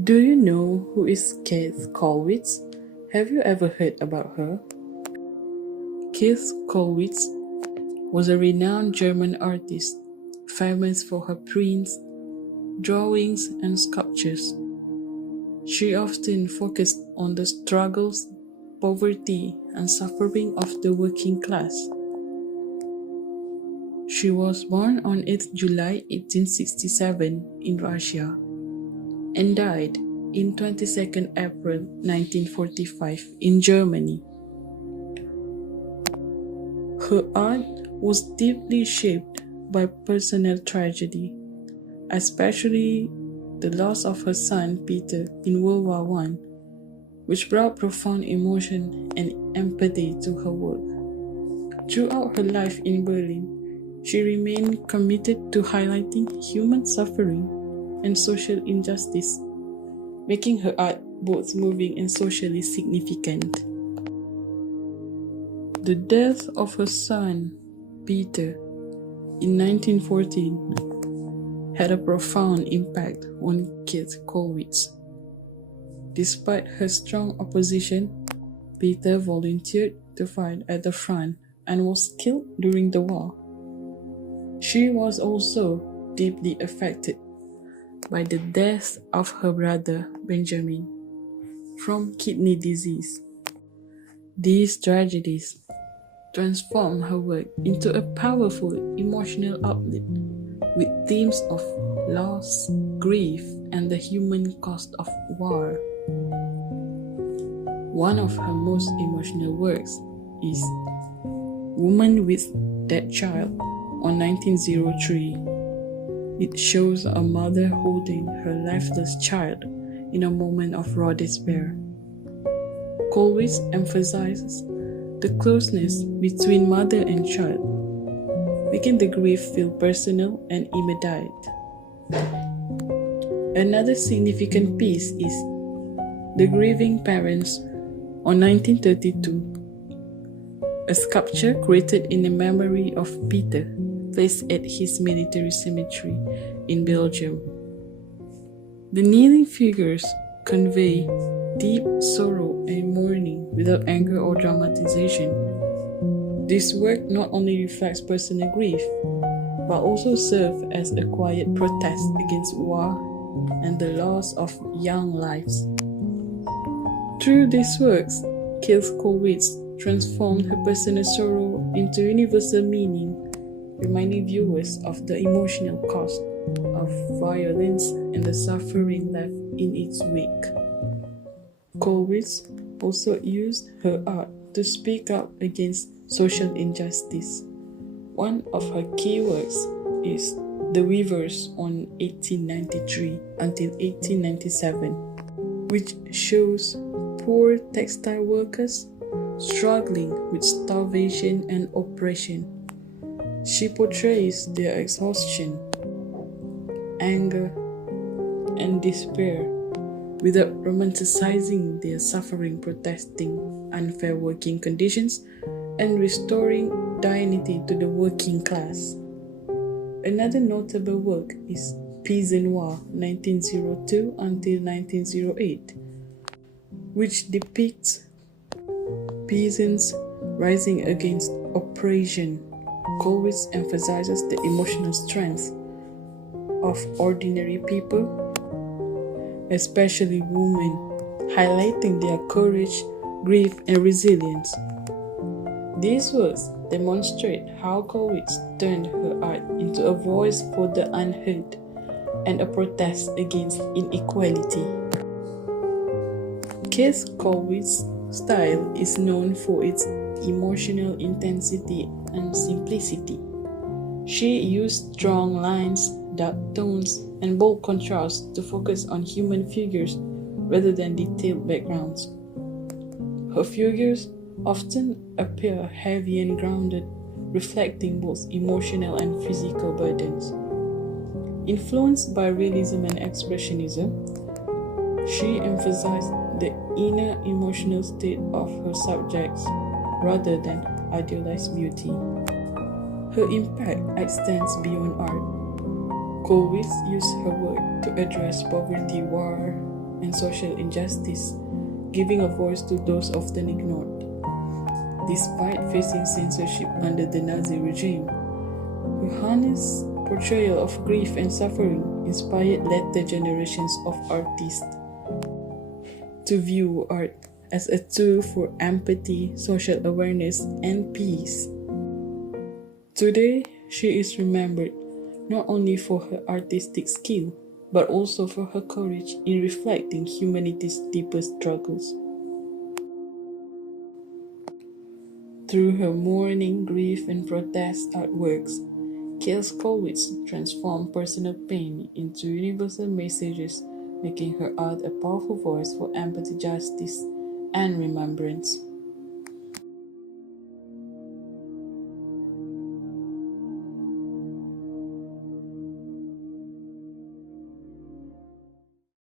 Do you know who is Käthe Kollwitz? Have you ever heard about her? Käthe Kollwitz was a renowned German artist, famous for her prints, drawings, and sculptures. She often focused on the struggles, poverty, and suffering of the working class. She was born on 8th July 1867 in Russia and died in 22nd April 1945 in Germany. Her art was deeply shaped by personal tragedy, especially the loss of her son Peter in World War I, which brought profound emotion and empathy to her work. Throughout her life in Berlin, she remained committed to highlighting human suffering and social injustice, making her art both moving and socially significant. The death of her son, Peter, in 1914 had a profound impact on Käthe Kollwitz. Despite her strong opposition, Peter volunteered to fight at the front and was killed during the war. She was also deeply affected by the death of her brother Benjamin from kidney disease. These tragedies transformed her work into a powerful emotional outlet with themes of loss, grief, and the human cost of war. One of her most emotional works is Woman with Dead Child on 1903. It shows a mother holding her lifeless child in a moment of raw despair. Kollwitz emphasizes the closeness between mother and child, making the grief feel personal and immediate. Another significant piece is The Grieving Parents on 1932, a sculpture created in the memory of Peter, placed at his military cemetery in Belgium. The kneeling figures convey deep sorrow and mourning without anger or dramatization. This work not only reflects personal grief, but also serves as a quiet protest against war and the loss of young lives. Through these works, Käthe Kollwitz transformed her personal sorrow into universal meaning, reminding viewers of the emotional cost of violence and the suffering left in its wake. Kollwitz also used her art to speak up against social injustice. One of her key works is The Weavers on 1893 until 1897, which shows poor textile workers struggling with starvation and oppression. She portrays their exhaustion, anger, and despair without romanticizing their suffering, protesting unfair working conditions and restoring dignity to the working class. Another notable work is Peasant War 1902 until 1908, which depicts peasants rising against oppression. Kollwitz emphasizes the emotional strength of ordinary people, especially women, highlighting their courage, grief, and resilience. These works demonstrate how Kollwitz turned her art into a voice for the unheard and a protest against inequality. Käthe Kollwitz's style is known for its emotional intensity and simplicity. She used strong lines, dark tones, and bold contrasts to focus on human figures rather than detailed backgrounds. Her figures often appear heavy and grounded, reflecting both emotional and physical burdens. Influenced by realism and expressionism, she emphasized the inner emotional state of her subjects rather than idealized beauty. Her impact extends beyond art. Kollwitz used her work to address poverty, war, and social injustice, giving a voice to those often ignored. Despite facing censorship under the Nazi regime, her honest portrayal of grief and suffering inspired later generations of artists to view art as a tool for empathy, social awareness, and peace. Today, she is remembered not only for her artistic skill, but also for her courage in reflecting humanity's deepest struggles. Through her mourning, grief, and protest artworks, Kollwitz transformed personal pain into universal messages, making her art a powerful voice for empathy, justice, and remembrance.